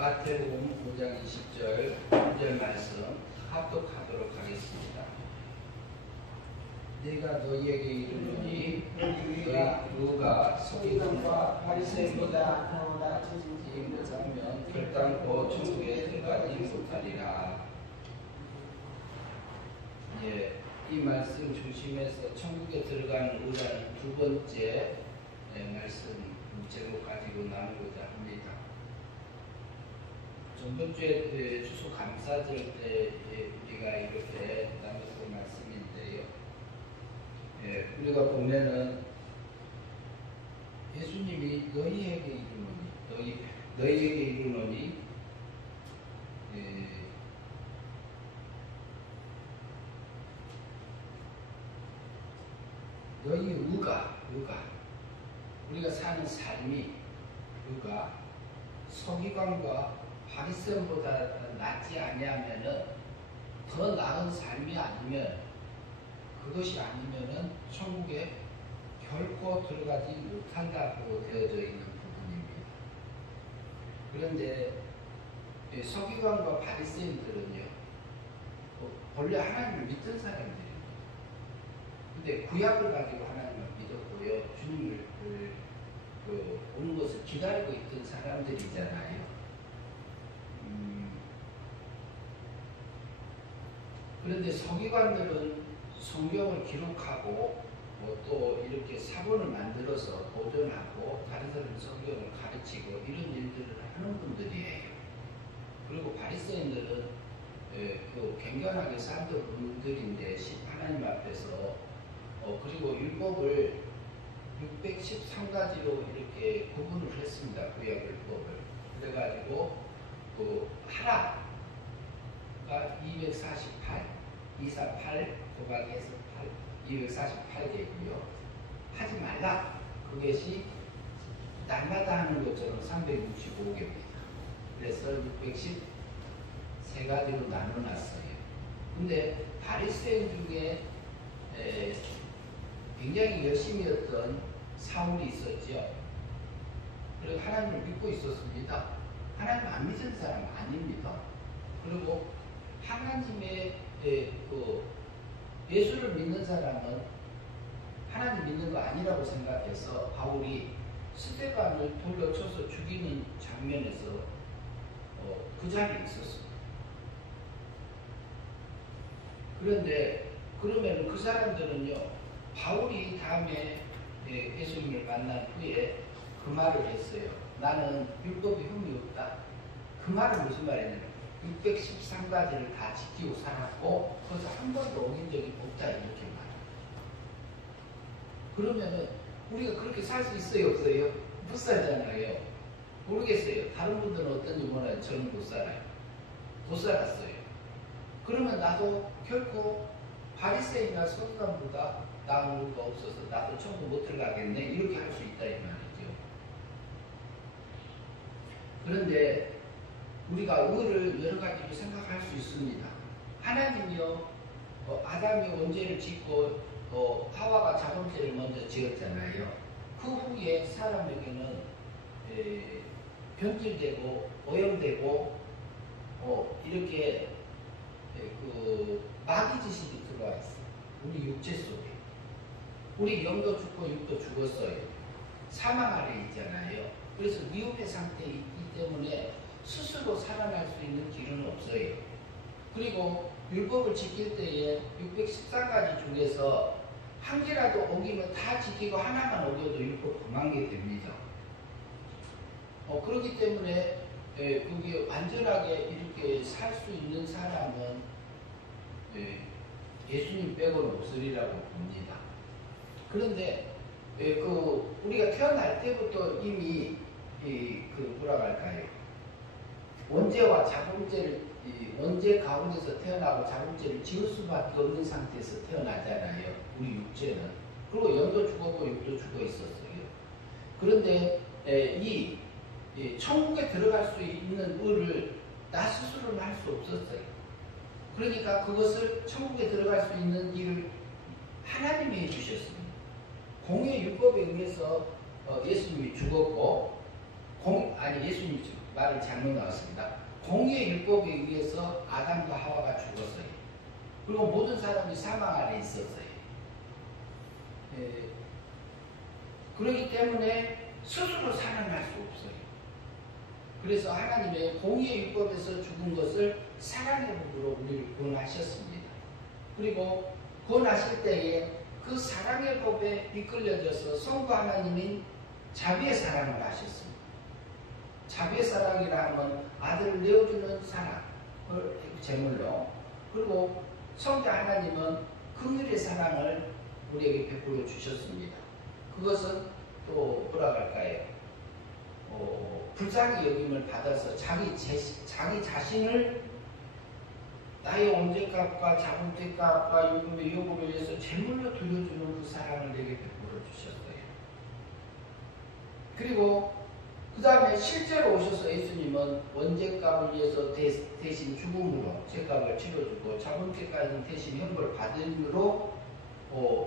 마태복음 5장 20절 1절 말씀 합독하도록 하겠습니다. 내가 너희에게 이르노니 너희 누가 서기관과 바리새인보다 낮으지 못하면 결단코 천국에 들어가지 못하리라. 예, 이 말씀 중심에서 천국에 들어가는 우라는 두 번째 말씀 제목 가지고 나누고자 합니다. 전번주에 주소 감사절 때 우리가 이렇게 나눴던 말씀인데요. 우리가 보면은 예수님이 너희에게 이르노니 너희 의가 우리가 사는 삶이 의가 서기관과 바리새인보다 낫지 아니하면은 더 나은 삶이 아니면 그것이 아니면은 천국에 결코 들어가지 못한다고 되어져 있는 부분입니다. 그런데 서기관과 바리새인들은요 본래 하나님을 믿던 사람들입니다. 근데 구약을 가지고 하나님을 믿었고요 주님을 오는 것을 기다리고 있던 사람들이잖아요. 그런데 서기관들은 성경을 기록하고 또 이렇게 사본을 만들어서 보존하고 다른 사람 성경을 가르치고 이런 일들을 하는 분들이에요. 그리고 바리새인들은 굉장하게 살던 분들인데 하나님 앞에서 그리고 율법을 613가지로 이렇게 구분을 했습니다. 구약 율법을. 그래가지고 하라가 248, 248 곱하기해서 248개고요. 하지 말라. 그것이 날마다 하는 것처럼 365개입니다. 그래서 613가지로 나눠놨어요. 근데 바리새인 중에 굉장히 열심히 했던 사울이 있었죠. 그리고 하나님을 믿고 있었습니다. 하나님 안 믿은 사람 아닙니다. 그리고 하나님의 예수를 믿는 사람은 하나님 믿는 거 아니라고 생각해서 바울이 스데반을 돌려 쳐서 죽이는 장면에서 그 자리에 있었습니다. 그런데 그러면 그 사람들은요 바울이 다음에 예수님을 만난 후에 그 말을 했어요. 나는 율법에 흠이 없다. 그 말은 무슨 말이냐면 613가지를 다 지키고 살았고 거기서 한 번도 어긴 적이 없다 이렇게 말합니다. 그러면은 우리가 그렇게 살 수 있어요 없어요? 못 살잖아요. 모르겠어요. 다른 분들은 어떤지 몰라요. 저는 못 살아요. 못 살았어요. 그러면 나도 결코 바리새인이나 서기관보다 나은 의가 없어서 나도 천국 못 들어가겠네 이렇게 할 수 있다 이 말이죠. 그런데 우리가 의를 여러 가지로 생각할 수 있습니다. 하나님이요 아담이 원죄를 짓고 하와가 자범죄를 먼저 지었잖아요. 그 후에 사람에게는 변질되고 오염되고 이렇게 마귀 지식이 들어와 있어요. 우리 육체 속에. 우리 영도 죽고 육도 죽었어요. 사망 아래 있잖아요. 그래서 미혹의 상태에 있기 때문에 스스로 살아날 수 있는 길은 없어요. 그리고 율법을 지킬 때에 614가지 중에서 한 개라도 어기면 다 지키고 하나만 어겨도 율법 범하게 됩니다. 그렇기 때문에 그게 완전하게 이렇게 살 수 있는 사람은 예수님 빼고는 없으리라고 봅니다. 그런데 우리가 태어날 때부터 이미 뭐라고 할까요? 원죄와 자범죄를 원죄 가운데서 태어나고 자범죄를 지을 수밖에 없는 상태에서 태어나잖아요. 우리 육체는. 그리고 영도 죽었고 육도 죽어 있었어요. 그런데 이 천국에 들어갈 수 있는 의를 나 스스로는 할 수 없었어요. 그러니까 그것을 천국에 들어갈 수 있는 일을 하나님이 해주셨습니다. 공의 율법에 의해서 예수님이 죽었고 예수님이 말이 잘못 나왔습니다. 공의의 율법에 의해서 아담과 하와가 죽었어요. 그리고 모든 사람이 사망 아래 있었어요. 그렇기 때문에 스스로 살아날 수 없어요. 그래서 하나님의 공의의 율법에서 죽은 것을 사랑의 법으로 우리를 구원하셨습니다. 그리고 구원하실 때에 그 사랑의 법에 이끌려져서 성부 하나님인 자비의 사랑을 하셨습니다. 자비의 사랑이라 하면 아들을 내어주는 사랑을 제물로, 그리고 성자 하나님은 긍휼의 사랑을 우리에게 베풀어 주셨습니다. 그것은 또 뭐라 할까요? 불쌍히 여김을 받아서 자기 자신을 나의 언제값과 자본제값과 요금의 요구를 위해서 제물로 드려주는 그 사랑을 내게 베풀어 주셨어요. 그리고 그 다음에 실제로 오셔서 예수님은 원죄값을 위해서 대신 죽음으로 죄값을 치러주고 자본죄값은 대신 형벌을 받음으로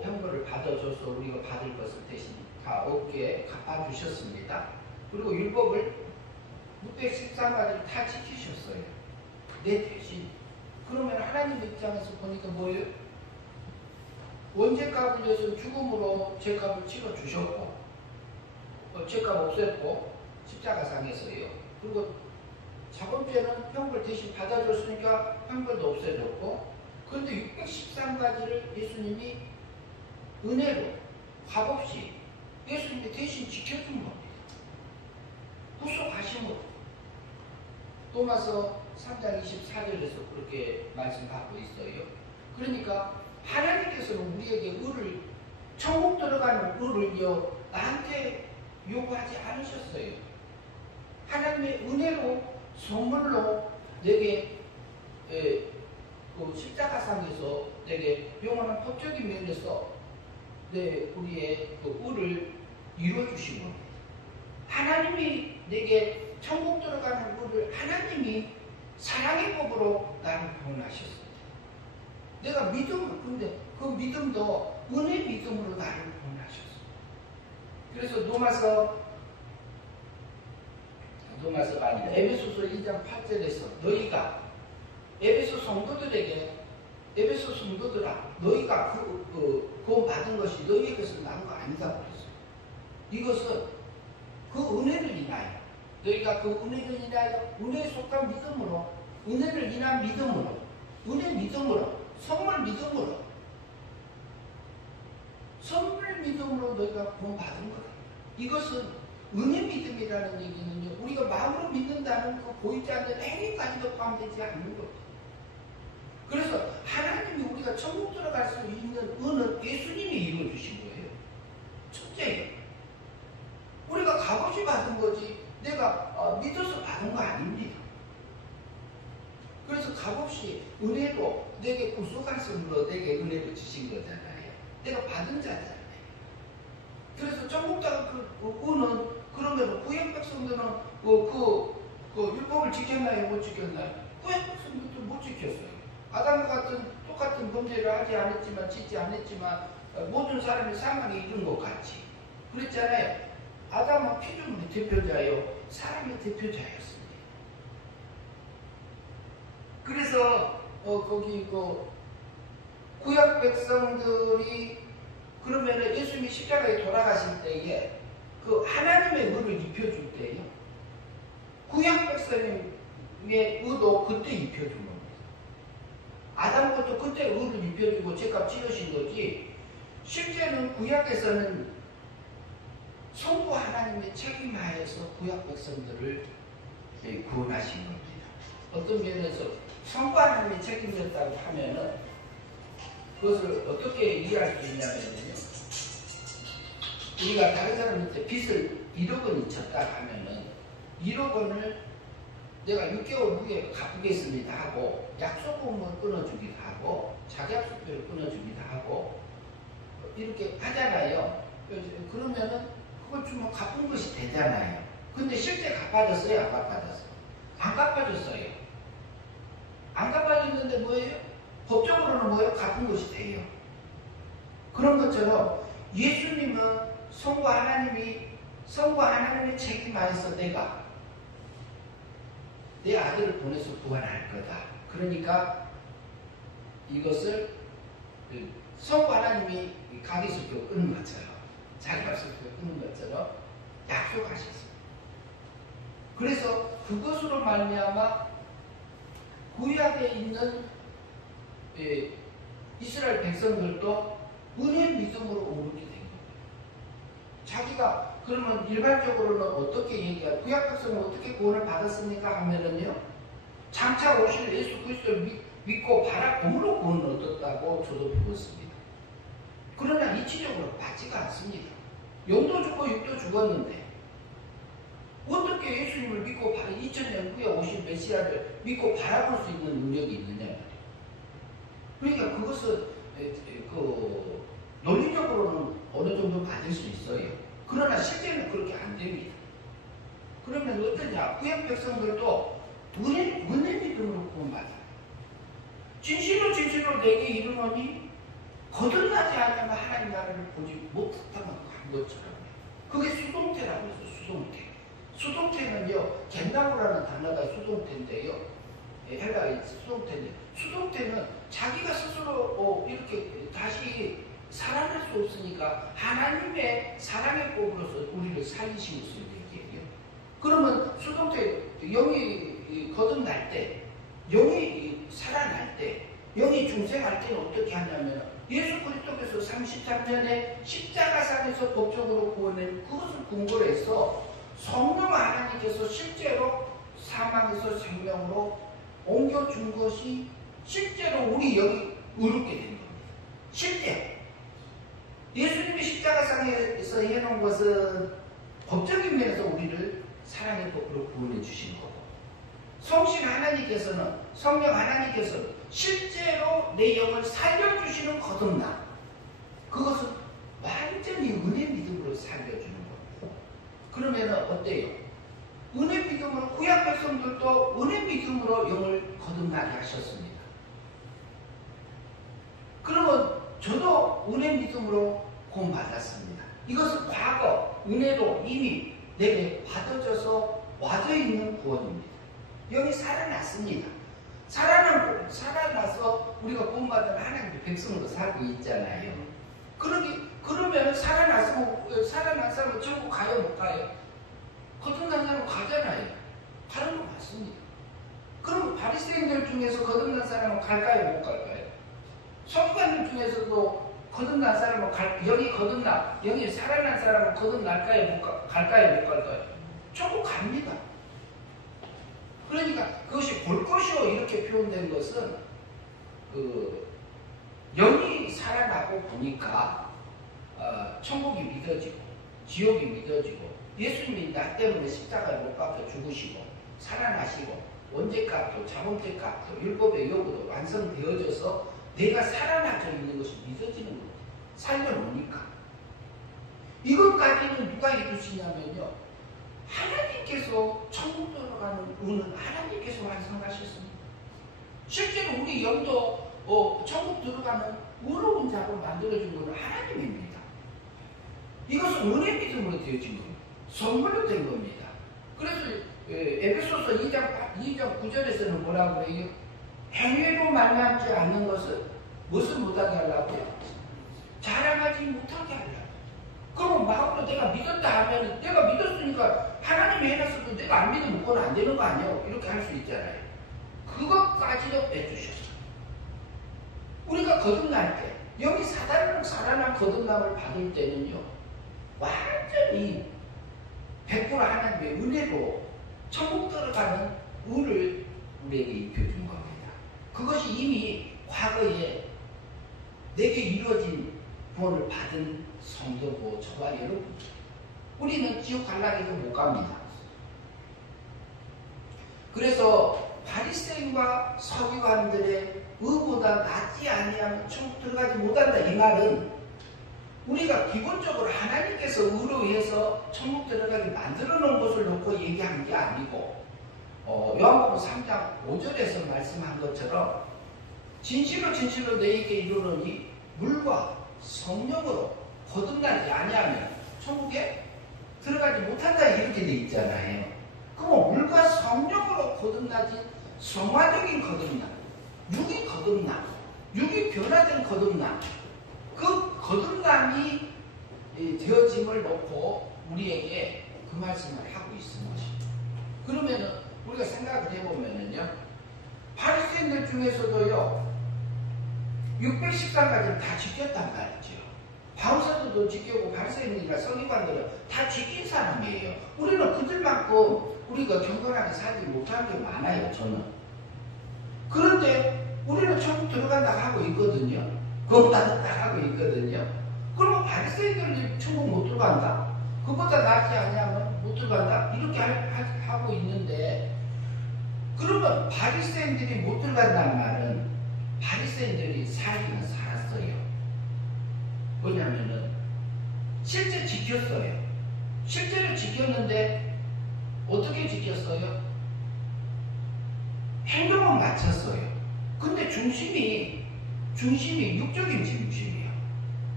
형벌을 받아줘서 우리가 받을 것을 대신 다 어깨에 갚아주셨습니다. 그리고 율법을 613가지를 다 지키셨어요. 내 대신. 그러면 하나님 입장에서 보니까 뭐예요? 원죄값을 위해서 죽음으로 죄값을 치러주셨고, 죄값 없앴고, 십자가상에서요. 그리고 자본죄는 형벌 대신 받아줬으니까 형벌도 없애줬고, 그런데 613가지를 예수님이 은혜로, 값없이 예수님이 대신 지켜준 겁니다. 후속하심으로. 또마서 3장 24절에서 그렇게 말씀하고 있어요. 그러니까 하나님께서는 우리에게 의를, 천국 들어가는 의를요, 나한테 요구하지 않으셨어요. 하나님의 은혜로, 선물로 내게 그 십자가상에서 내게 영원한 법적인 면에서 우리의 그 의를 이루어주신 겁니다. 하나님이 내게 천국 들어가는 의를 하나님이 사랑의 법으로 나를 구원하셨습니다. 내가 근데 그 믿음도 은혜 믿음으로 나를 구원하셨습니다. 그래서 로마서가 아니라 에베소서 2장 8절에서 너희가 에베소 성도들아 너희가 구원 받은 것이 너희에게서 난 거 아니다고 그랬어요. 이것은 그 은혜를 인하여, 너희가 그 은혜를 인하여, 은혜에 속한 믿음으로, 은혜를 인한 믿음으로, 은혜 믿음으로, 선물 믿음으로 너희가 구원 받은 거다. 이것은 은혜 믿음이라는 얘기는요, 우리가 마음으로 믿는다는 그 보이지 않는 행위까지도 포함되지 않는 겁니다. 그래서 하나님이 우리가 천국 들어갈 수 있는 은은 예수님이 이루어주신 거예요. 첫째예요. 우리가 값없이 받은 거지 내가 믿어서 받은 거 아닙니다. 그래서 값없이 은혜로 내게 구속하심으로 내게 은혜를 주신 거잖아요. 내가 받은 자잖아요. 그래서 천국 들어갈 그 은은, 그러면 구약 백성들은 그 율법을 지켰나요? 못 지켰나요? 구약 백성들도 못 지켰어요. 아담과 같은 똑같은 범죄를 하지 않았지만, 짓지 않았지만 모든 사람이 사망에 이른 것 같이 그랬잖아요. 아담은 피조물의 대표자요, 사람의 대표자였습니다. 그래서 거기 구약 백성들이 그러면은 예수님이 십자가에 돌아가실 때에 그 하나님의 의를 입혀줄 때요, 구약 백성의 의도 그때 입혀준 겁니다. 아담부터 그때 의를 입혀주고 죄값 치르신 거지, 실제는 구약에서는 성부 하나님의 책임하에서 구약 백성들을 구원하신 겁니다. 어떤 면에서 성부 하나님의 책임졌다고 하면은 그것을 어떻게 이해할 수 있냐면요, 우리가 다른 사람한테 빚을 1억 원이 졌다 하면은 1억 원을 내가 6개월 후에 갚겠습니다 하고 약속금을 끊어주기도 하고 자기약속비를 끊어주기도 하고 이렇게 하잖아요. 그러면은 그걸 주면 갚은 것이 되잖아요. 근데 실제 갚아줬어요? 안 갚아줬어요? 안 갚아줬어요. 안 갚아줬는데 뭐예요? 법적으로는 뭐예요? 갚은 것이 돼요. 그런 것처럼 예수님은 성부 하나님의 책임 안에서 내가 내 아들을 보내서 구원할 거다. 그러니까 이것을 성부 하나님이 가기수교 끊은 것처럼, 자기약속교 끊은 것처럼 약속하셨습니다. 그래서 그것으로 말미암아 구약에 있는 이스라엘 백성들도 은혜 믿음으로 오르게 된 겁니다. 자기가 그러면 일반적으로는 어떻게 얘기해요? 구약 백성은 어떻게 구원을 받았습니까? 하면은요, 장차 오실 예수 그리스도를 믿고 바라봄으로 구원을 얻었다고 저도 배웠습니다. 그러나 이치적으로 받지가 않습니다. 영도 죽고 육도 죽었는데 어떻게 예수님을 믿고 2000년 후에 오신 메시아를 믿고 바라볼 수 있는 능력이 있느냐 말이에요. 그러니까 그것은 논리적으로는 어느 정도 받을 수 있어요. 그러나 실제는 그렇게 안 됩니다. 그러면 어떠냐? 구약 백성들도 은혜 믿음으로 구원받아요. 진실로 내게 이르노니 거듭나지 않으면 하나님 나라를 보지 못했다는 한 것처럼. 그게 수동태라고 해서 수동태. 수동태는요, 겐나무라는 단어가 수동태인데요. 헬라의 수동태인데, 수동태는 자기가 스스로 이렇게 다시 살아날 수 없으니까 하나님의 사랑의 법으로서 우리를 살리신 것을 얘기해요. 그러면 수동태, 영이 거듭날 때, 영이 살아날 때, 영이 중생할 때는 어떻게 하냐면 예수 그리스도께서 33년에 십자가상에서 법적으로 구원한 그것을 근거로 해서 성령 하나님께서 실제로 사망에서 생명으로 옮겨준 것이 실제로 우리 영이 의롭게 된 겁니다. 실제 예수님이 십자가상에서 해놓은 것은 법적인 면에서 우리를 사랑의 법으로 구원해 주신 거고, 성신 하나님께서는, 성령 하나님께서는 실제로 내 영을 살려주시는 거듭남, 그것은 완전히 은혜 믿음으로 살려주는 겁니다. 그러면 어때요? 은혜 믿음으로, 구약 백성들도 은혜 믿음으로 영을 거듭나게 하셨습니다. 그러면 저도 은혜 믿음으로 구원받았습니다. 이것은 과거 은혜로 이미 내게 받아져서 와져 있는 구원입니다. 영이 살아났습니다. 살아나서 우리가 구원받은 하나님의 백성으로 살고 있잖아요. 그러면 살아난 사람은 천국 가요, 못 가요? 거듭난 사람은 가잖아요. 가는 거 맞습니다. 그럼 바리새인들 중에서 거듭난 사람은 갈까요, 못 갈까요? 서기관들 중에서도 거듭난 사람은 영이 살아난 사람은 거듭날까요, 갈까요, 못 갈까요? 천국 갑니다. 그러니까 그것이 볼 것이요 이렇게 표현된 것은 영이 살아나고 보니까 천국이 믿어지고 지옥이 믿어지고 예수님이 나 때문에 십자가에 못 박혀 죽으시고 살아나시고 원죄값도 자본죄값도 율법의 요구도 완성되어져서 내가 살아나져 있는 것이 믿어지는 겁니다. 살려놓으니까. 이것까지는 누가 이루시냐면요, 하나님께서 천국 들어가는 운은 하나님께서 완성하셨습니다. 실제로 우리 영도 천국 들어가는 의로운 자로 만들어준 것은 하나님입니다. 이것은 은혜 믿음으로 되어진 겁니다. 선물로 된 겁니다. 그래서 에베소서 2장 9절에서는 뭐라고 해요? 행위로 말미암지 않는 것은 무엇을 못하게 하려고요? 자랑하지 못하게 하려고. 그럼 마음으로 내가 믿었다 하면 내가 믿었으니까 하나님이 해놨어도 내가 안 믿으면 그건 안 되는 거 아니에요? 이렇게 할 수 있잖아요. 그것까지도 빼주셨어요. 우리가 거듭날 때, 여기 살아난 거듭남을 받을 때는요, 완전히 100% 하나님의 은혜로 천국 들어가는 운을 우리에게 입혀준 겁니다. 그것이 이미 과거에 내게 이루어진 구원을 받은 성도고 저와 여러분, 우리는 지옥 갈라고 해도 못 갑니다. 그래서 바리새인과 서기관들의 의보다 낫지 아니하면 천국 들어가지 못한다, 이 말은 우리가 기본적으로 하나님께서 의로해서 천국 들어가게 만들어 놓은 것을 놓고 얘기한 게 아니고, 요한복음 3장 5절에서 말씀한 것처럼 진실로 너희에게 이르노니 물과 성령으로 거듭나지 아니하면 천국에 들어가지 못한다, 이렇게 돼 있잖아요. 그럼 물과 성령으로 거듭나지 거듭나지 성화적인 거듭남, 육이 거듭남, 육이 변화된 거듭남, 그 거듭남이 되어짐을 놓고 우리에게 그 말씀을 하고 있는 것입니다. 그러면은 우리가 생각을 해보면은요, 바리새인들 중에서도요 613가지를 다 지켰단 말이죠. 바울사도도 지켰고 바리새인이나 서기관들은 다 지킨 사람이에요. 우리는 그들만큼 우리가 경건하게 살지 못한 게 많아요. 저는. 그런데 우리는 천국 들어간다 하고 있거든요. 구원받았다 하고 있거든요. 그러면 바리새인들은 천국 못 들어간다? 그보다 낫지 않냐면 못 들어간다? 이렇게 하고 있는데, 그러면 바리새인들이 못 들어간다는 말은 바리새인들이 살기는 살았어요. 뭐냐면은 실제 지켰어요. 실제로 지켰는데 어떻게 지켰어요? 행동은 맞췄어요. 근데 중심이 육적인 중심이요.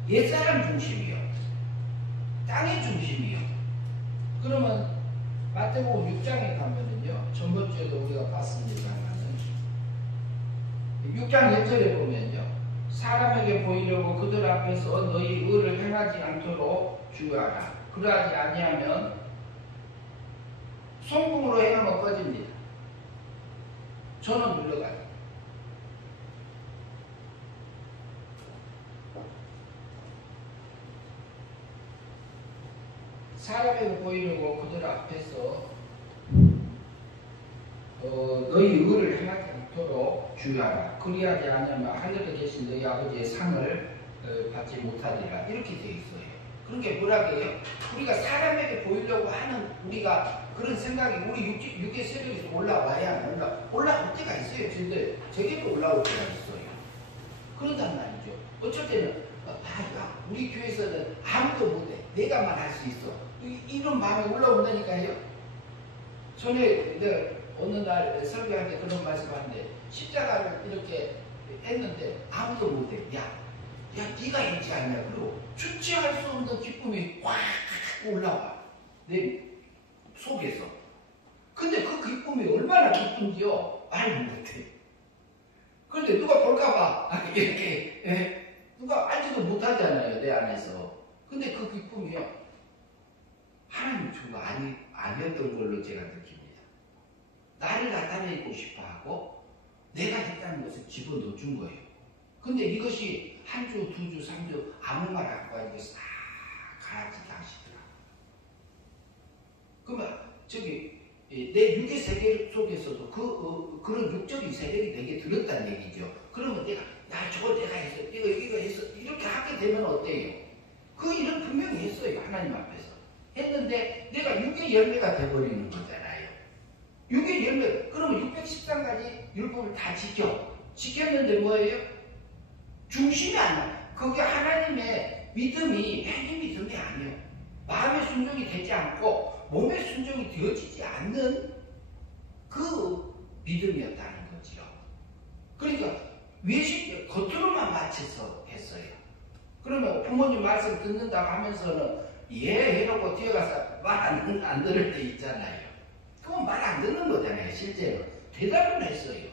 옛사람 중심이요. 땅의 중심이요. 그러면 마태복음 6장에 가면은요, 전번주에도 우리가 봤습니다만은 6장 1절에 보면요, 사람에게 보이려고 그들 앞에서 너희 의를 행하지 않도록 주의하라. 그러하지 아니하면 손금으로 행하면 꺼집니다. 저는 물러가요. 사람에게 보이려고 그들 앞에서 너희 의를 행하지 않도록 주의하라. 그리하지 않으면 하늘에 계신 너희 아버지의 상을 받지 못하리라. 이렇게 되어 있어요. 그러니까 뭐라고 해요? 우리가 사람에게 보이려고 하는 우리가 그런 생각이 우리 육의 세력에서 올라와야 올라올 때가 있어요. 근데 제게도 올라올 때가 있어요. 그런단 말이죠. 어쩔 때는 우리 교회에서는 아무도 못해. 내가만 할 수 있어. 이런 마음이 올라온다니까요. 전에 내가 어느 날 설교할 때 그런 말씀하는데, 십자가를 이렇게 했는데 아무도 못해. 야 네가 있지 않냐. 그리고 주체할 수 없는 기쁨이 확 올라와 내 속에서. 근데 그 기쁨이 얼마나 기쁜지요 말 못해. 그런데 누가 볼까봐 이렇게 누가 알지도 못하잖아요, 내 안에서. 근데 그 기쁨이요, 하나님 주가 아니었던 걸로 제가 느낍니다. 나를 나타내고 싶어 하고 내가 했다는 것을 집어넣어준 거예요. 근데 이것이 한 주, 두 주, 3주 아무 말 안 하고 이게 싹 가라앉게 하시더라. 그러면 내 육의 세계 속에서도 그런 육적인 세력이 내게 들었다는 얘기죠. 그러면 내가 저거 내가 했어, 이거 했어, 이렇게 하게 되면 어때요? 그 일은 분명히 했어요. 하나님 앞에서 했는데 내가 육의 열매가 돼버리는 거잖아요. 육의 열매. 그러면 613가지 율법을 다 지켰는데 뭐예요? 중심이 안 나. 그게 하나님의 믿음이 행위 믿음이 아니에요. 마음의 순종이 되지 않고 몸의 순종이 되어지지 않는 그 믿음이었다는 거죠. 그러니까 외식 겉으로만 맞춰서 했어요. 그러면 부모님 말씀 듣는다고 하면서는 해놓고 뒤에 가서 말 안 들을 때 있잖아요. 그건 말 안 듣는 거잖아요. 실제로 대답을 했어요.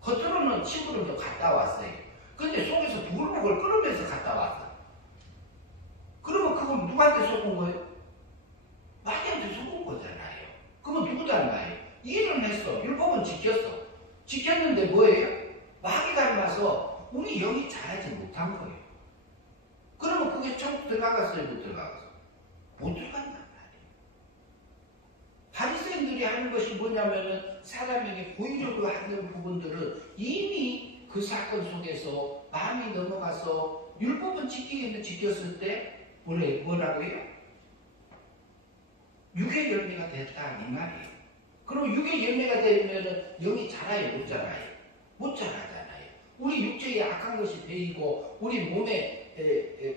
겉으로는 친구들도 갔다 왔어요. 근데 속에서 부글부글 끓으면서 갔다 왔어. 그러면 그건 누구한테 속은 거예요? 마귀한테 속은 거잖아요. 그러면 누구 닮아요? 일은 했어. 율법은 지켰어. 지켰는데 뭐예요? 마귀 닮아서 우리 영이 자라지 못한 거예요. 그러면 그게 천국 들어가갔어요? 못 들어가갔어요? 못 들어간단 말이에요. 바리새인들이 하는 것이 뭐냐면은 사람에게 보이려고 하는 부분들은 이미 그 사건 속에서 마음이 넘어가서 율법은 지키기는 지켰을 때 뭐라고 해요? 육의 열매가 됐다 이 말이에요. 그럼 육의 열매가 되면은 영이 자라요? 못 자라요? 못 자라잖아요. 우리 육체에 악한 것이 배이고 우리 몸에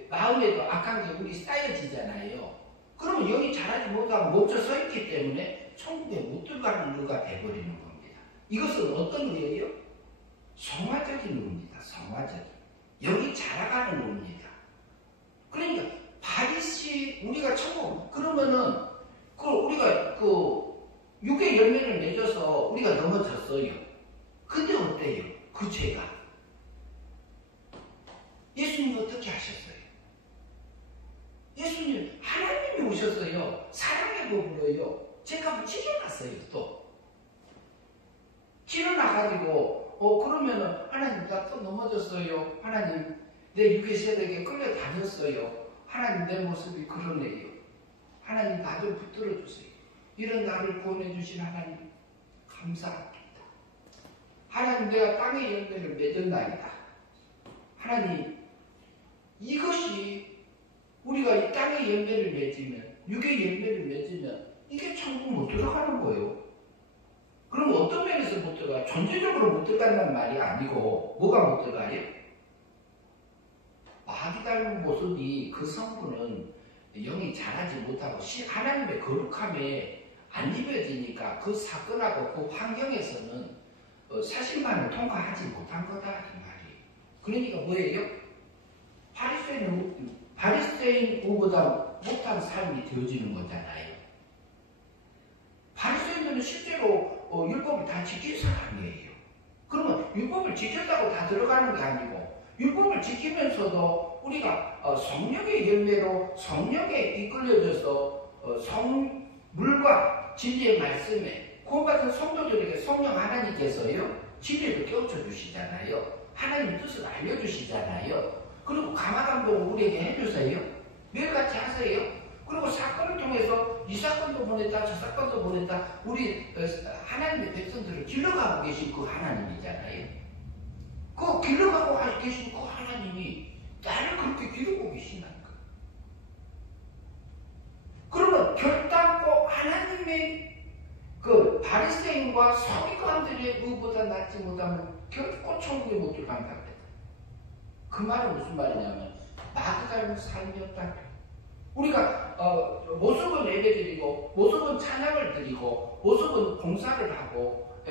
마음에도 악한 게 우리 쌓여지잖아요. 그러면 영이 자라지 못하고 멈춰 서 있기 때문에 천국에 못 들어가는 의가 돼버리는 겁니다. 이것은 어떤 의예요? 성화적인 의입니다. 성화적인. 영이 자라가는 의입니다. 그러니까 우리가 천국 그러면은 우리가 육의 열매를 맺어서 우리가 넘어졌어요. 근데 어때요? 그 죄가. 예수님 어떻게 하셨어요? 예수님 하나님이 오셨어요. 사랑의 법으로요. 죄값을 지켜놨어요. 또 지켜놔가지고 그러면은 하나님 나 또 넘어졌어요. 하나님 내 육의 세력에 끌려다녔어요. 하나님 내 모습이 그러네요. 하나님 나 좀 붙들어 주세요. 이런 나를 구원해 주신 하나님 감사합니다. 하나님 내가 땅의 열매를 맺었나이다. 하나님 이것이 우리가 이 땅의 열매를 맺으면 육의 열매를 맺으면 이게 천국 못 들어가는 거예요. 그럼 어떤 면에서 못 들어가요? 존재적으로 못 들어간다는 말이 아니고 뭐가 못 들어가요? 마귀 닮은 모습이 그 성분은 영이 자라지 못하고 하나님의 거룩함에 안 입혀지니까 그 사건하고 그 환경에서는 사실만을 통과하지 못한 거다 이 말이에요. 그러니까 뭐예요? 바리새인보다 못한 삶이 되어지는 거잖아요. 바리새인들은 실제로 율법을 다 지킨 사람이에요. 그러면 율법을 지켰다고 다 들어가는 게 아니고 율법을 지키면서도 우리가 성령의 열매로 성령에 이끌려져서 물과 진리의 말씀에 구원받은 성도들에게 성령 하나님께서요 진리를 깨우쳐 주시잖아요. 하나님 뜻을 알려주시잖아요. 그리고 강화감동을 우리에게 해주세요. 매일같이 하세요. 그리고 사건을 통해서 이 사건도 보냈다 저 사건도 보냈다 우리 하나님의 백성들을 길러가고 계신 그 하나님이잖아요. 그 길러가고 계신 그 하나님이 나를 그렇게 기르고 계시다는 거예요. 그러면 결단코 하나님의 그 바리새인과 서기관들의 의보다 낫지 못하면 결코 천국에 못 들어간다. 그 말은 무슨 말이냐면 마귀 닮은 삶이었다. 우리가 모습은 예배드리고 모습은 찬양을 드리고 모습은 봉사를 하고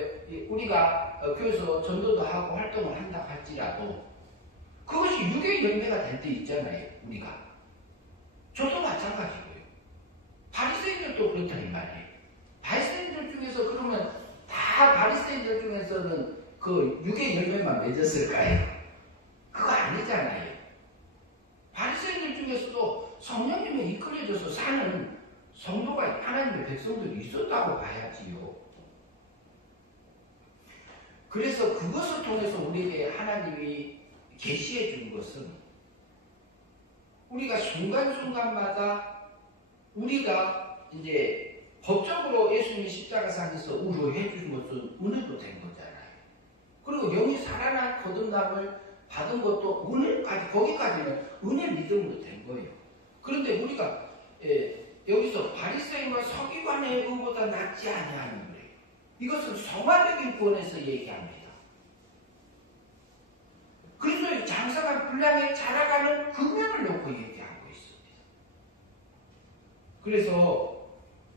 우리가 교회에서 전도도 하고 활동을 한다 할지라도 그것이 육의 열매가 될 때 있잖아요. 우리가 저도 마찬가지고요. 바리새인들도 그렇다 이 말이에요. 바리새인들 중에서 그러면 다 바리새인들 중에서는 그 육의 열매만 맺었을까요? 그거 아니잖아요. 바리새인들 중에서도 성령님에 이끌려져서 사는 성도가 하나님의 백성들이 있었다고 봐야지요. 그래서 그것을 통해서 우리에게 하나님이 계시해 준 것은 우리가 순간순간마다 우리가 이제 법적으로 예수님이 십자가상에서 우루해 준 것은 은혜로 된 거잖아요. 그리고 영이 살아난 거듭남을 받은 것도 은혜까지, 거기까지는 은혜 믿음으로 된 거예요. 그런데 우리가 여기서 바리새인과 서기관의 의보다 낫지 아니하는 거예요. 이것은 성화적인 구원에서 얘기합니다. 그리스도의 장성한 분량에 자라가는 극명을 놓고 얘기하고 있습니다. 그래서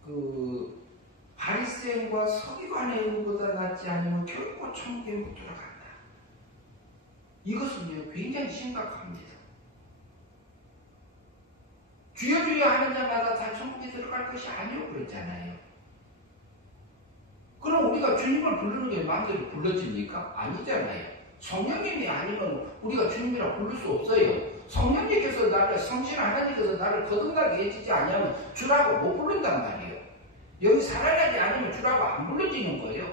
그 바리새인과 서기관의 의보다 낫지 않으면 결코 천국에 못 들어간다. 이것은요 굉장히 심각합니다. 주여 주여 하는 자마다 다 천국에 들어갈 것이 아니라고 그랬잖아요. 그럼 우리가 주님을 부르는 게 마음대로 불러집니까? 아니잖아요. 성령님이 아니면 우리가 주님이라 부를 수 없어요. 성령님께서 나를, 성신 하나님께서 나를 거듭나게 해주지 아니하면 주라고 못 부른단 말이에요. 여기 살아나지 않으면 주라고 안 불러지는 거예요.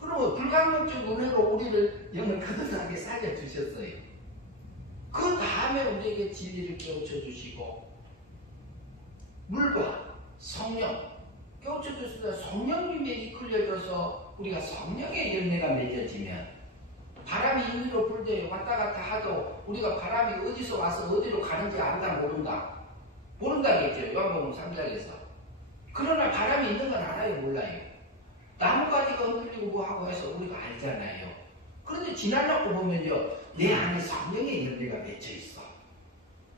그리고 불가능적 은혜로 우리를 영을 거듭나게 살려주셨어요. 그 다음에 우리에게 진리를 깨우쳐 주시고 물과 성령 깨우쳐 주시다 성령님에 이끌려져서 우리가 성령의 열매가 맺어지면 바람이 임의로 불대 왔다 갔다 하도 우리가 바람이 어디서 와서 어디로 가는지 안다 모른다. 모른다겠죠. 요한복음 3장에서. 그러나 바람이 있는 건 알아요 몰라요. 나뭇가지가 흔들리고 뭐하고 해서 우리가 알잖아요. 그런데 지나려고 보면요 내 안에 성령의 열매가 맺혀 있어.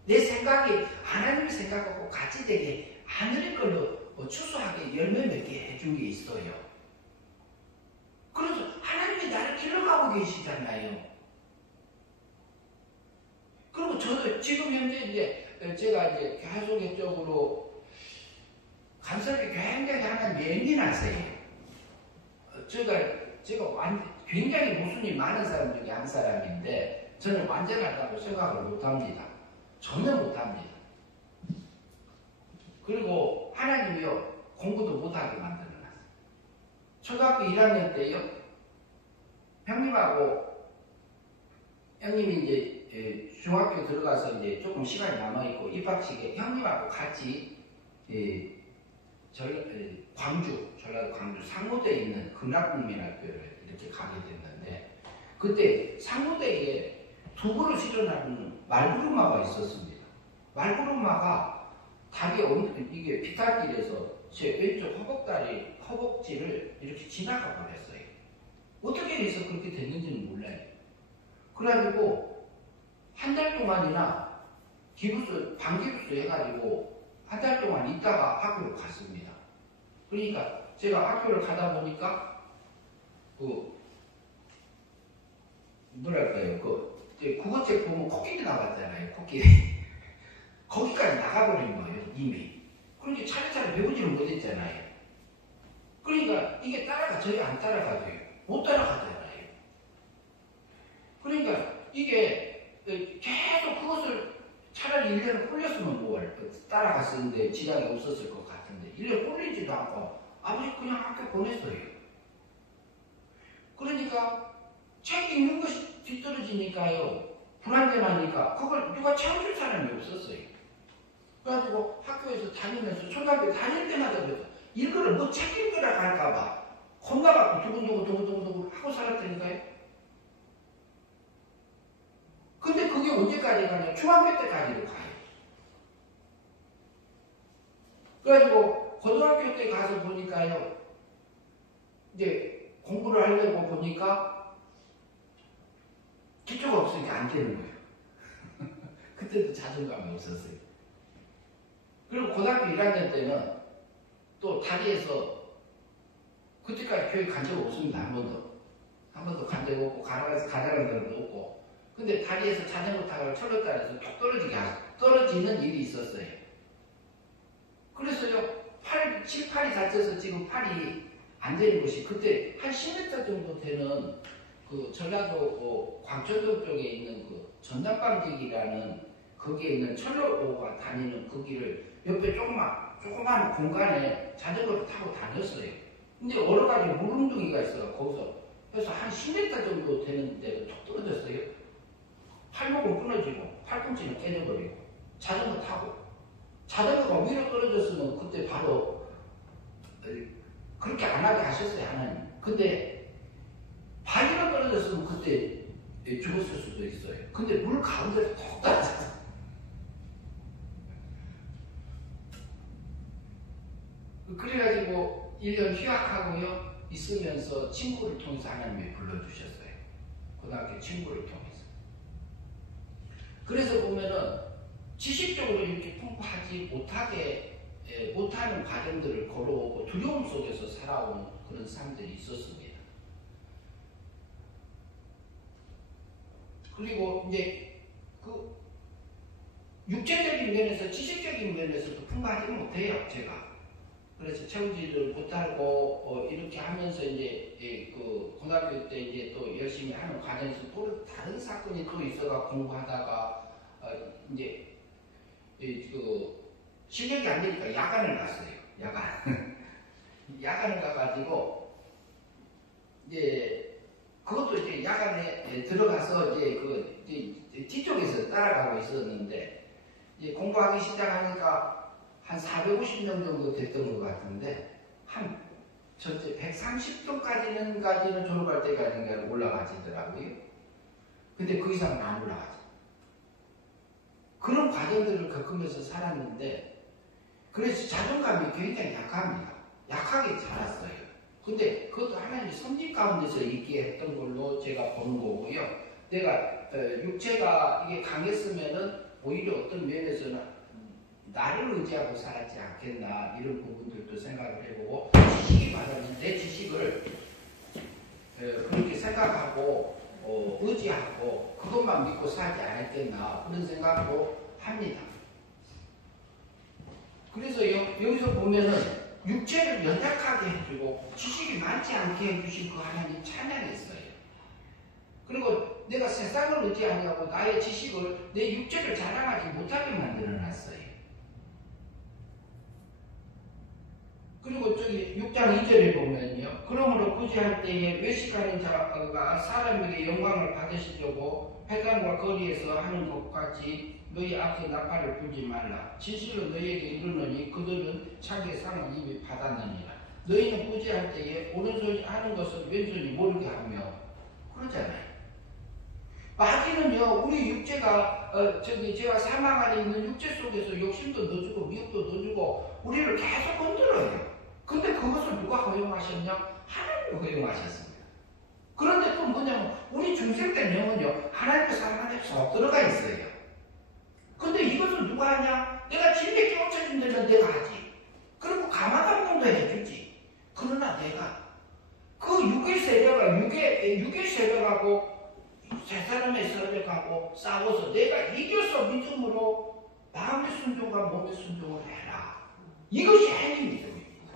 내 생각이 하나님의 생각하고 같이 되게 하늘의 걸로 추수하게 열매 맺게 해준 게 있어요. 그래서 하나님이 나를 길러가고 계시잖아요. 그리고 저도 지금 현재 이제 제가 이제 계속적으로 간섭이 굉장히 하나님 예민하세요. 제가 굉장히 모순이 많은 사람 중에 한 사람인데 저는 완전하다고 생각을 못합니다. 전혀 못합니다. 그리고 하나님이요 공부도 못하게 만들어놨어요. 초등학교 1학년 때요 형님이 이제 중학교 들어가서 이제 조금 시간이 남아있고 입학식에 형님하고 같이 전라도 광주 상무대에 있는 극락국민학교를 이렇게 가게 됐는데 그때 상무대에 두부를 실어나르는 말구르마가 있었습니다. 말구르마가 다리에 이게 비탈길에서 제 왼쪽 허벅지를 이렇게 지나가 버렸어요. 어떻게 해서 그렇게 됐는지는 몰라요. 그래가지고 한 달 동안이나 방기부스 해가지고 한 달 동안 있다가 학교를 갔습니다. 그러니까 제가 학교를 가다 보니까 국어책 보면 코끼리 나왔잖아요. 코끼리. 거기까지 나가버린 거예요. 이미. 그러니까 차례차례 배우지는 못했잖아요. 그러니까 이게 저희 안 따라가줘요. 못 따라가잖아요. 그러니까 이게 계속 그것을 차라리 1년을 홀렸으면 따라갔었는데 지장이 없었을 것 같은데 1년 홀리지도 않고 아버지 그냥 학교 보냈어요. 그러니까 책 읽는 것이 뒤떨어지니까요. 불안전하니까 그걸 누가 채워줄 사람이 없었어요. 그래가지고 학교에서 다니면서 초등학교 다닐 때마다 그랬어. 이거를 뭐 책 읽으라 갈까봐 겁나갖고 두근두근 하고 살았다니까요. 근데 그게 언제까지 가냐? 중학교 때까지도 가요. 그래가지고 고등학교 때 가서 보니까요. 이제 공부를 하려고 보니까 기초가 없으니까 안 되는 거예요. 그때도 자존감이 없었어요. 그리고 고등학교 1학년 때는 또 다리에서 그때까지 교회 간 적 없습니다. 한 번도 간 적 없고 가라는 사람도 없고 근데 다리에서 자전거 타고 철로다리에서 툭 떨어지는 일이 있었어요. 그래서요 7, 8이 다쳐서 지금 팔이 안 되는 것이 그때 한 10m 정도 되는 그 전라도 광천동 쪽에 있는 그 전남방직이라는 거기에 있는 철로가 다니는 그 길을 옆에 조그만 공간에 자전거를 타고 다녔어요. 근데 여러 가지 물웅덩이가 있어요. 거기서 그래서 한 10m 정도 되는 데가 툭 떨어졌어요. 팔목은 끊어지고 팔꿈치는 깨져버리고 자전거 타고 자전거가 위로 떨어졌으면 그때 바로 그렇게 안 하게 하셨어요. 하나님. 근데 발리로 떨어졌으면 그때 죽었을 수도 있어요. 근데 물 가운데로 톡 떨어졌어요. 그래가지고 1년 휴학하고요 있으면서 친구를 통해서 하나님이 불러주셨어요. 고등학교 친구를 통해서. 그래서 보면은 지식적으로 이렇게 풍부하지 못하는 과정들을 걸어오고 두려움 속에서 살아온 그런 사람들이 있었습니다. 그리고 이제 그 육체적인 면에서 지식적인 면에서도 풍부하지 못해요. 제가. 그래서 채우지를 못하고 이렇게 하면서 이제 그 고등학교 때 이제 또 열심히 하는 과정에서 또 다른 사건이 또 있어가 공부하다가 이제 그 실력이 안 되니까 야간을 갔어요. 야간을 가가지고 이제 그것도 이제 야간에 들어가서 이제 뒤쪽에서 따라가고 있었는데 이제 공부하기 시작하니까 한 450명 정도 됐던 것 같은데 전체 130도까지는 졸업할 때까지는 올라가지더라고요. 근데 그 이상은 안 올라가죠. 그런 과정들을 겪으면서 살았는데 그래서 자존감이 굉장히 약합니다. 약하게 자랐어요. 근데 그것도 하나님의 섭리 가운데서 있게 했던 걸로 제가 보는 거고요. 내가 육체가 이게 강했으면은 오히려 어떤 면에서는 나를 의지하고 살았지 않겠나 이런 부분들도 생각을 해보고 지식이 말하면 내 지식을 그렇게 생각하고 의지하고 그것만 믿고 살지 않았겠나 그런 생각도 합니다. 그래서 여기서 보면은 육체를 연약하게 해주고 지식이 많지 않게 해주신 그 하나님 찬양했어요. 그리고 내가 세상을 의지하냐고 나의 지식을 내 육체를 자랑하지 못하게 만들어놨어요. 그리고 저기 6장 2절에 보면요. 그러므로 구제할 때에 외식하는 자가 사람에게 영광을 받으시려고 회당과 거리에서 하는 것까지 너희 앞에 나팔을 불지 말라. 진실로 너희에게 이르노니 그들은 자기의 상을 이미 받았느니라. 너희는 구제할 때에 오른손이 하는 것을 왼손이 모르게 하며 그러잖아요. 마귀는요, 우리 육체가, 제가 사망 안에 있는 육체 속에서 욕심도 넣어주고, 미혹도 넣어주고, 우리를 계속 건드려요. 근데 그것을 누가 허용하셨냐? 하나님이 허용하셨습니다. 그런데 또 뭐냐면, 우리 중생된 영은요, 하나님의 사랑 안에 쏙 들어가 있어요. 근데 이것은 누가 하냐? 내가 진리에 깨우쳐준다면 내가 하지. 그리고 가마감동도 해주지. 그러나 내가, 그 육의 세력하고, 세 사람의 세력하고 싸워서 내가 이겨서 믿음으로 마음의 순종과 몸의 순종을 해라. 이것이 행위 믿음입니다.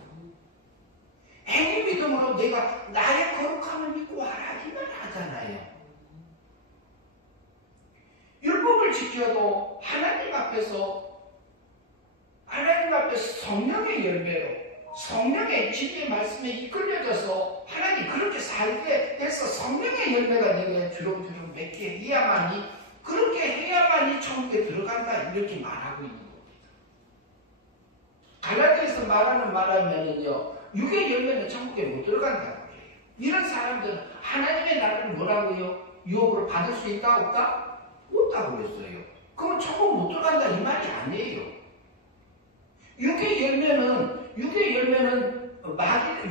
행위 믿음으로 내가 나의 거룩함을 믿고 하라 이 말 하잖아요. 율법을 지켜도 하나님 앞에서 성령의 열매로 성령의 진리의 말씀에 이끌려져서 하나님 그렇게 살게 해서 성령의 열매가 내게 주렁주렁 맺게 해야만이 그렇게 해야만이 천국에 들어간다 이렇게 말하고 있는 겁니다. 갈라디아에서 말하는 말하면은요 육의 열매는 천국에 못 들어간다고 해요. 이런 사람들은 하나님의 나라를 뭐라고요? 유혹으로 받을 수 있다 없다? 없다고 했어요. 그럼 천국 못 들어간다 이 말이 아니에요. 육의 열매는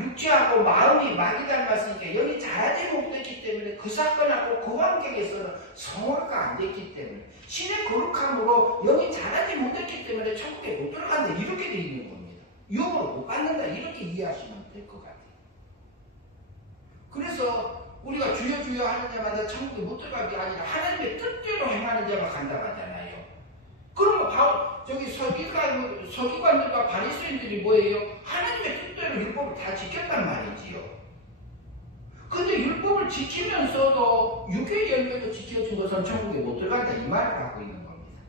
육체하고 마음이 마귀 닮았으니까 영이 자라지 못했기 때문에 그 사건하고 그 환경에서는 성화가 안 됐기 때문에 신의 거룩함으로 영이 자라지 못했기 때문에 천국에 못 들어간다 이렇게 되어 있는 겁니다. 유혹을 못 받는다 이렇게 이해하시면 될 것 같아요. 그래서 우리가 주여 주여 하는 자마다 천국에 못 들어가는 게 아니라 하나님의 뜻대로 행하는 자가 간다고 하잖아요. 그러면 서기관들과 바리새인들이 뭐예요? 하나님의 뜻대로 율법을 다 지켰단 말이지요. 근데 율법을 지키면서도 육의 열매도 지켜준 것은 천국에 못 들어간다 이 말을 하고 있는 겁니다.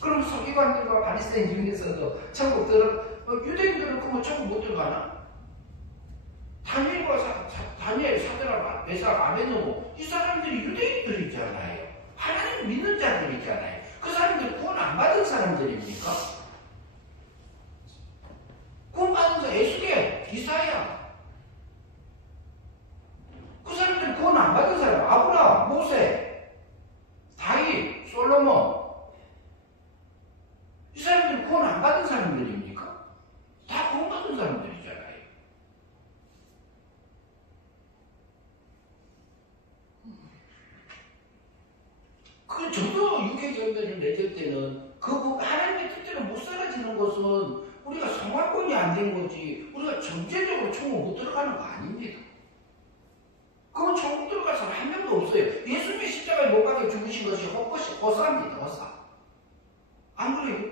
그럼 서기관들과 바리새인 중에서도 유대인들은 그러면 천국 못 들어가나? 다니엘, 사드락, 메삭, 아벤노고 이 사람들이 유대인들이잖아요. 하나님 믿는 자들이잖아요. 그 사람들이 구원 안 받은 사람들입니까? 구원 받은 사람, 에스겔, 이사야. 그 사람들이 구원 안 받은 사람, 아브라함, 모세, 다윗, 솔로몬. 이 사람들이 구원 안 받은 사람들입니까? 다 구원 받은 사람들이잖아요. 저도 육의 열매를 맺을 때는 하나님의 뜻대로 못 살아지는 것은 우리가 성화권이 안 된 거지 우리가 전체적으로 천국 못 들어가는 거 아닙니다. 그건 천국 들어갈 사람 한 명도 없어요. 예수님이 십자가에 못 박혀 죽으신 것이 허사입니다. 허사. 안 그래요?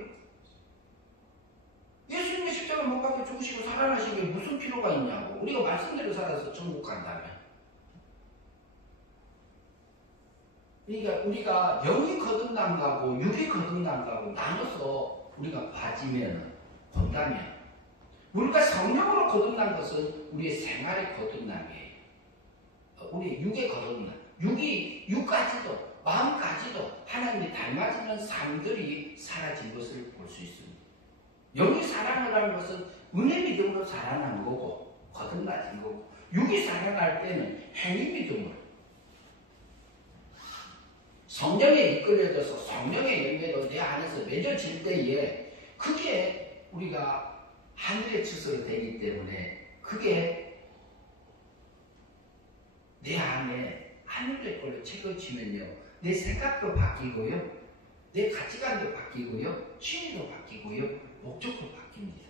예수님이 십자가에 못 박혀 죽으시고 살아나신 게 무슨 필요가 있냐고. 우리가 말씀대로 살아서 천국 간다면. 그러니까 우리가 영이 거듭난 거하고 육이 거듭난 거하고 나눠서 우리가 본다면 우리가 성령으로 거듭난 것은 우리의 생활의 거듭남이에요. 우리의 육의 거듭남. 육까지도 마음까지도 하나님이 닮아지는 삶들이 사라진 것을 볼 수 있습니다. 영이 살아나는 것은 은혜 믿음으로 살아난 거고 거듭나진 거고 육이 살아날 때는 행위 믿음으로 성령에 이끌려져서 성령의 열매로 내 안에서 맺어질 때에 그게 우리가 하늘의 추수로 되기 때문에 그게 내 안에 하늘의 걸로 채워지면요 내 생각도 바뀌고요 내 가치관도 바뀌고요 취미도 바뀌고요 목적도 바뀝니다.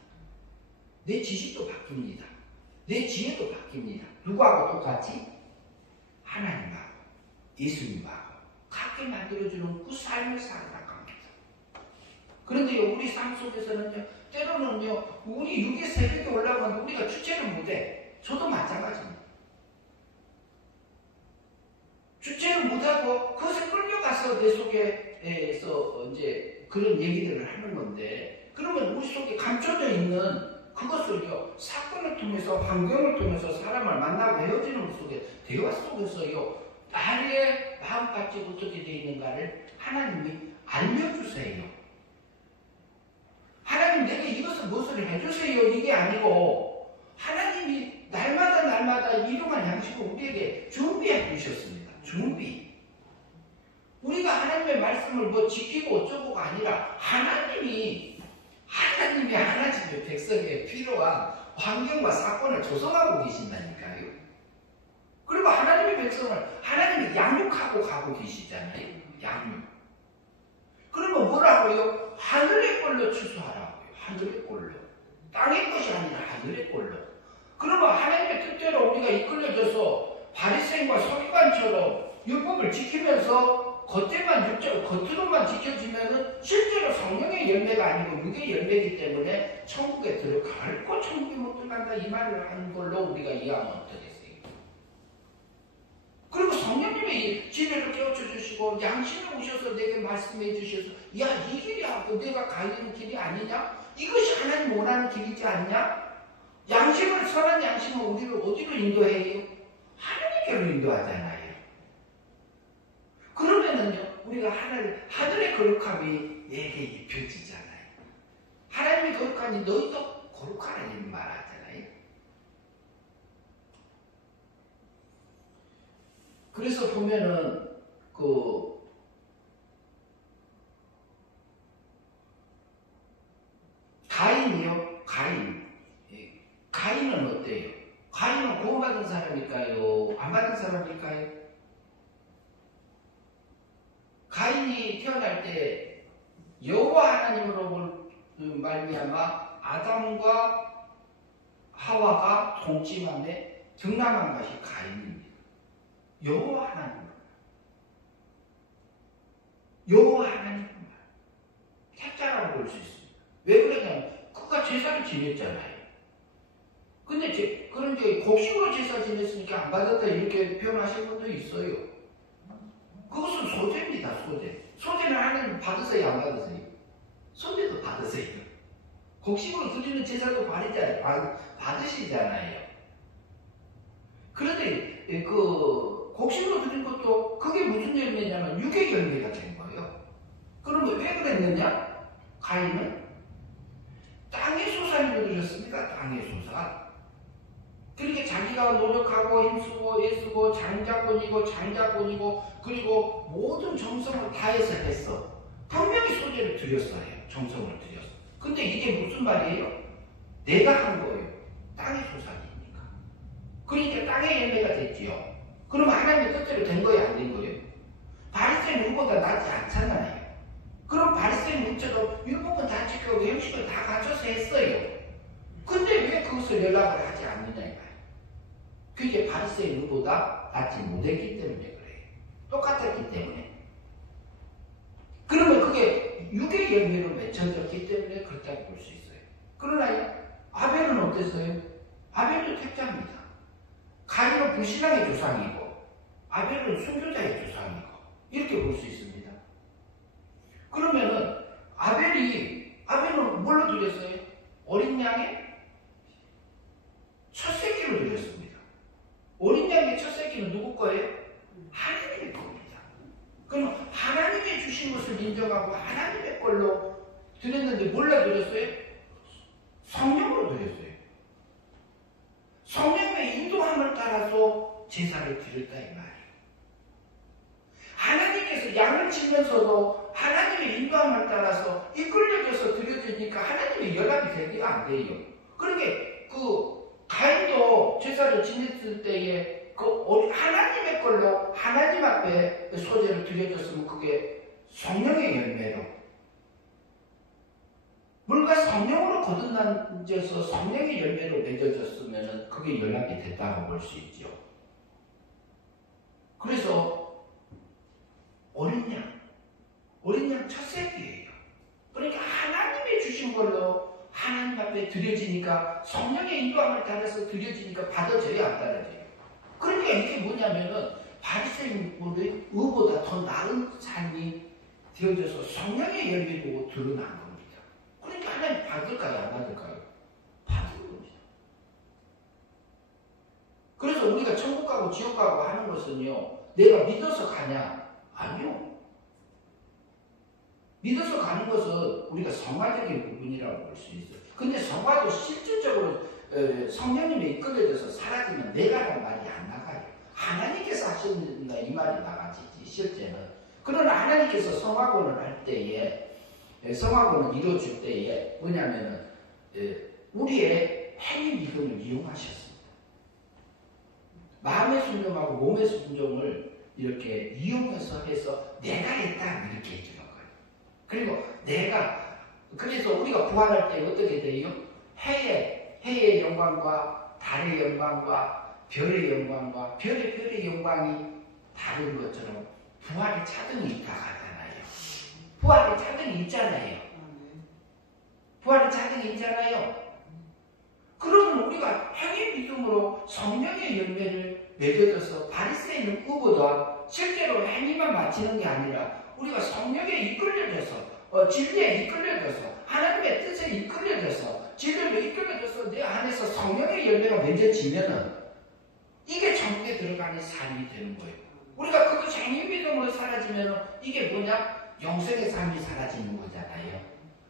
내 지식도 바뀝니다. 내 지혜도 바뀝니다. 누구하고 똑같이? 하나님하고 예수님하고 같게 만들어주는 그 삶을 살아나갑니다. 그런데요, 우리 삶 속에서는요, 때로는요, 우리 육의 새벽에 올라가면 우리가 주체를 못해. 저도 마찬가지입니다. 주체를 못하고 그것에 끌려가서 내 속에서 이제 그런 얘기들을 하는 건데, 그러면 우리 속에 감춰져 있는 그것을요, 사건을 통해서, 환경을 통해서 사람을 만나고 헤어지는 속에, 대화 속에서요, 나의 마음까지 어떻게 되어 있는가를 하나님이 알려주세요. 하나님 내게 이것을 무엇을 해주세요. 이게 아니고, 하나님이 날마다 일용할 양식을 우리에게 준비해 주셨습니다. 준비. 우리가 하나님의 말씀을 뭐 지키고 어쩌고가 아니라, 하나님이 하나님의 백성에 필요한 환경과 사건을 조성하고 계신다니까요. 그리고 하나님의 백성을 하나님이 양육하고 가고 계시잖아요. 양육. 그러면 뭐라고요? 하늘의 꼴로 추수하라고요. 하늘의 꼴로. 땅의 것이 아니라 하늘의 꼴로. 그러면 하나님의 뜻대로 우리가 이끌려져서 바리새인과 서기관처럼 율법을 지키면서 겉으로만 지켜지면은 실제로 성령의 열매가 아니고 육의 열매이기 때문에 천국에 들어갈고 천국에 못 들어간다 이 말을 하는 걸로 우리가 이해하면 어떠겠어요? 그리고 성령님의 지혜를 깨우쳐 주시고 양심을 오셔서 내게 말씀해 주셔서 야, 이 길이 하고 내가 가는 길이 아니냐? 이것이 하나님 원하는 길이지 않냐? 양심을, 선한 양심을 우리를 어디로 인도해요? 하나님께로 인도하잖아요. 그러면은요, 우리가 하늘의 거룩함이 내게 입혀지잖아요. 하나님의 거룩하니 너희도 거룩하라 이 말하잖아요. 그래서 보면은 가인이요. 가인은 어때요? 가인은 구원받은 사람일까요? 안 받은 사람일까요? 가인이 태어날 때 여호와 하나님으로 말미암아 아담과 하와가 동침함에 등남한 것이 가인입니다. 여호와 하나님만 택자라고 볼 수 있습니다. 왜 그러냐면 그가 제사를 지냈잖아요. 근데 그런데 곡식으로 제사 지냈으니까 안 받았다 이렇게 표현하시는 분도 있어요. 그것은 소재입니다. 소재는 하나님 받으세요, 안 받으세요? 소재도 받으세요. 곡식으로 드리는 제사도 받으시잖아요. 그런데 곡식으로 드린 것도 그게 무슨 열매냐면 육의 열매가 된 거예요. 그러면 왜 그랬느냐? 가인은 땅의 소산으로 드렸습니다. 땅의 소산. 그렇게 자기가 노력하고 힘쓰고 애쓰고 장자권이고 그리고 모든 정성을 다해서 했어. 분명히 소재를 드렸어요. 정성을 드렸어. 근데 이게 무슨 말이에요? 내가 한 거예요. 땅의 소산이니까. 그러니까 땅의 열매가 됐지요. 그러면 하나님의 뜻대로 된 거예요? 안 된 거예요? 바리새인 율법보다 낫지 않잖아요. 그럼 바리새인 율법처럼 율법은 다 지켜고 형식을 다 갖춰서 했어요. 근데 왜 그것을 연락을 하지 않느냐 이 말이에요. 그게 바리새인 율법보다 낫지 못했기 때문에 그래요. 똑같았기 때문에. 그러면 그게 육의 열매로 맺혀졌기 때문에 그렇다고 볼 수 있어요. 그러나 아벨은 어땠어요? 아벨도 택자입니다. 가인은 불신앙의 조상이고 아벨은 순교자의 조상이고 이렇게 볼 수 있습니다. 그러면은 아벨은 뭘로 드렸어요? 어린 양의 첫 새끼로 드렸습니다. 어린 양의 첫 새끼는 누구 거예요? 하나님의 겁니다. 그럼 하나님이 주신 것을 인정하고 하나님의 걸로 드렸는데 뭘로 드렸어요? 성령으로 드렸어요. 성령의 인도함을 따라서 제사를 드렸다 이 말이에요. 하나님께서 양을 치면서도 하나님의 인도함을 따라서 이끌려져서 드려지니까 하나님의 연락이 되기가 안 돼요. 그러니까 가인도 제사를 지냈을 때에 하나님의 걸로 하나님 앞에 소재를 드려졌으면 그게 성령의 열매로 물과 성령으로 거듭나져서 성령의 열매로 맺어졌으면 그게 연락이 됐다고 볼 수 있죠. 그래서 어린 양 첫 새끼예요. 그러니까 하나님이 주신 걸로 하나님 앞에 드려지니까 성령의 인도함을 따라서 드려지니까 받아져야 안 받아져요. 그러니까 이게 뭐냐면은 바리새인들의 의보다 더 나은 삶이 되어져서 성령의 열매로 드러난 겁니다. 그러니까 하나님 받을까요? 안 받을까요? 받을 겁니다. 그래서 우리가 천국 가고 지옥 가고 하는 것은요, 내가 믿어서 가냐? 아니요. 믿어서 가는 것은 우리가 성화적인 부분이라고 볼 수 있어요. 근데 성화도 실질적으로 성령님에 이끌려져서 사라지면 내가라는 말이 안 나가요. 하나님께서 하신다 이 말이 나가지 실제는. 그러나 하나님께서 성화권을 할 때에 성화권을 이루어줄 때에 뭐냐면은 우리의 행위 믿음을 이용하셨습니다. 마음의 순종하고 몸의 순종을 이렇게 이용해서 해서 내가 했다 이렇게 해주는 거예요. 그리고 그래서 우리가 부활할 때 어떻게 돼요? 해의 영광과 달의 영광과 별의 영광과 별의 영광이 다른 것처럼 부활의 차등이 있다 하잖아요. 부활의 차등이 있잖아요. 부활의 차등이 있잖아요. 그러면 우리가 행위 믿음으로 성령의 열매를 맺어져서 바리새인은 그보다 실제로 행위만 마치는 게 아니라 우리가 성령에 이끌려져서 진리에 이끌려져서 하나님의 뜻에 이끌려져서 진리로 이끌려져서 내 안에서 성령의 열매가 맺어지면은 이게 천국에 들어가는 삶이 되는 거예요. 우리가 그것이 행위 믿음으로 사라지면은 이게 뭐냐? 영생의 삶이 사라지는 거잖아요.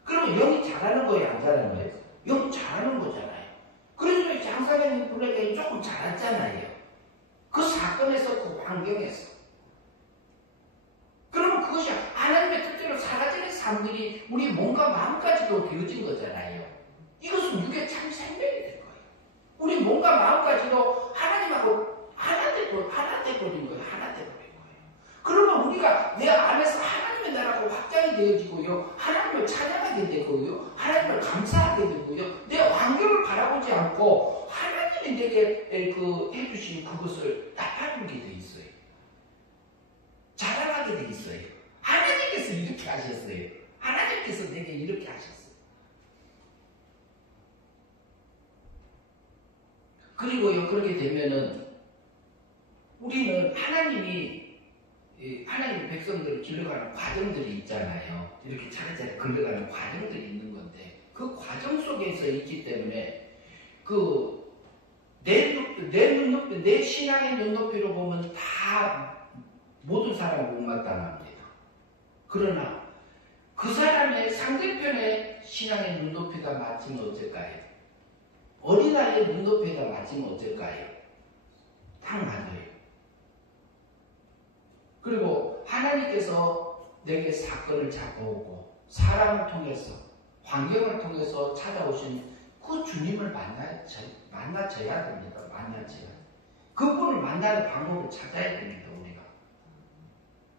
그러면 영이 잘하는 거예요? 안 잘하는 거예요? 영이 잘하는 거잖아요. 그래서 장사장님 분에게 조금 잘했잖아요. 그 사건에서 그 환경에서. 그러면 그것이 하나님의 뜻대로 사라지는 삶들이 우리 몸과 마음까지도 되어진 거잖아요. 이것은 육의 참 생명이 될 거예요. 우리 몸과 마음까지도 하나님하고 하나 돼버린 거예요. 하나 돼버린 거예요. 그러면 우리가 내 안에서 하나님의 나라가 확장이 되어지고요. 하나님을 찬양하게 되고요. 하나님을 감사하게 되고요. 내 환경을 바라보지 않고 하나님이 내게 해주신 그것을 나타내게 돼 있어요. 자랑하게 돼 있어요. 하나님께서 이렇게 하셨어요. 하나님께서 내게 이렇게 하셨어요. 그리고요, 그렇게 되면은 우리는 하나님 백성들을 길러가는 과정들이 있잖아요. 이렇게 차례차례 걸러가는 과정들이 있는 건데 그 과정 속에서 있기 때문에 내 신앙의 눈높이로 보면 다 모든 사람을 못마땅합니다. 그러나 그 사람의 상대편의 신앙의 눈높이가 맞으면 어쩔까요? 어린아이의 눈높이가 맞으면 어쩔까요? 딱 맞아요. 그리고 하나님께서 내게 사건을 잡아오고 사람을 통해서 환경을 통해서 찾아오신 그 주님을 만나줘야 됩니다. 만나줘야. 그분을 만나는 방법을 찾아야 됩니다. 우리가.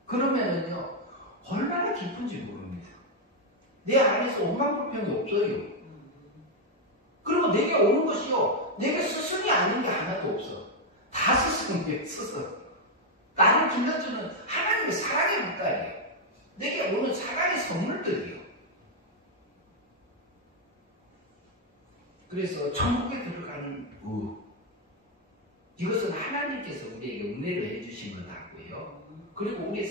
그러면은요 얼마나 기쁜지 모릅니다. 내 안에서 원망불평이 없어요. 그리고 내게 오는 것이요 내게 스승이 아닌 게 하나도 없어. 다 스승이에요. 스승. 나를 길러주는 하나님의 사랑의 물살이에요. 내게 오는 사랑의 선물들이에요. 그래서 천국에 들어가는 이것은 하나님께서 우리에게 은혜를 해주신 것 같고요. 그리고 우리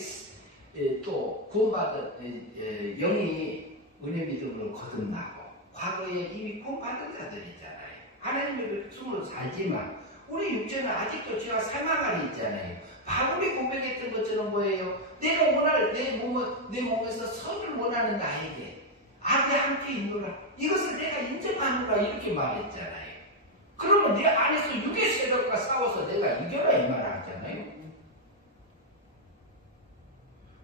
또 구원받은 영이 은혜 믿음으로 거듭나고 과거에 이미 구원받은 자들이잖아요. 하나님의 백성으로 살지만 우리 육체는 아직도 죄와 사망 안에 있잖아요. 바울이 고백했던 것처럼 뭐예요? 내가 원할 내 몸에서 선을 원하는 나에게 악이 함께 있노라. 이것을 내가 인정하노라 이렇게 말했잖아요. 그러면 내 안에서 육의 세력과 싸워서 내가 이겨라 이 말 하잖아요.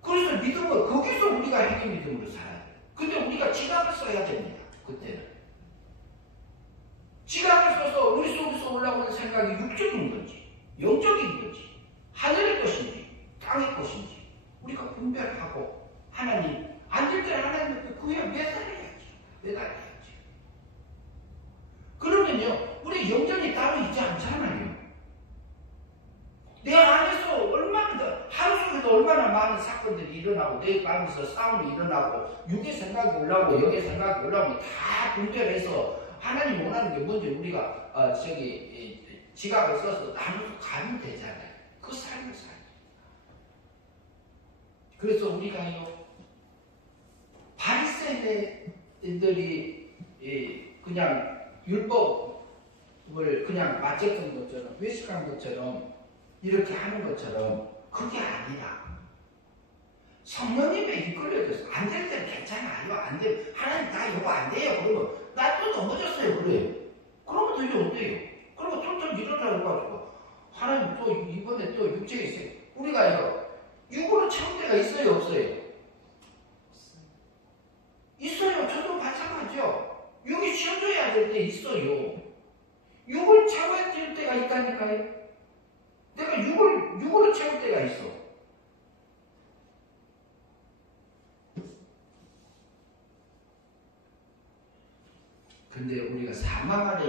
그래서 믿음은 거기서 우리가 행위 믿음으로 살아야 돼요. 근데 우리가 지갑을 써야 됩니다. 그때는. 지갑을 써서 우리 속에서 올라오는 생각이 육적인 건지 영적인 건지 하늘의 것인지 땅의 것인지 우리가 분별하고 하나님 안 될 때는 하나님 앞에 구해 매달려야지. 그러면요 우리 영전이 따로 있지 않잖아요. 내 안에서 얼마나 하루 속에도 얼마나 많은 사건들이 일어나고 내 마음에서 싸움이 일어나고 육의 생각이 올라오고 영의 생각이 올라오면 다 분별해서 하나님 원하는 게 뭔지 우리가 지각을 써서 나눠서 가면 되잖아요. 그 삶을 살아요. 그래서 우리가요 바리새인들이 그냥 율법을 그냥 맞췄던 것처럼 외식한 것처럼 이렇게 하는 것처럼 그게 아니라 성령님에 이끌려져서 안 될 때는 괜찮아요. 안 돼. 하나님 나 이거 안 돼요. 그러면 나 또 넘어졌어요. 그래요. 그러면 되게 어때요? 그러면 툭툭 일어나고 가지고 하나님 또 이번에 또 육체에 있어요. 우리가요 육으로 채울 때가 있어요? 없어요? 있어요. 저도 마찬가지요. 육이 채워져야 될 때 있어요. 육을 채워야 될 때가 있다니까요. 내가 육으로 채울 때가 있어. 근데 우리가 사망 아래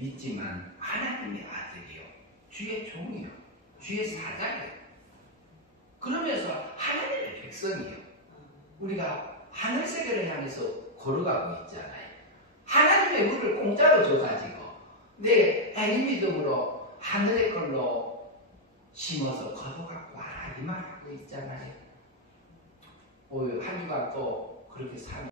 있지만 하나님의 아들이요. 주의 종이요. 주의 사자예요. 그러면서 하나님의 백성이요. 우리가 하늘 세계를 향해서 걸어가고 있잖아요. 하나님의 물을 공짜로 줘가지고 내 애인 믿음으로 하늘의 걸로 심어서 거둬갖고 와라 이 말하고 있잖아요. 한 주간 또 그렇게 사는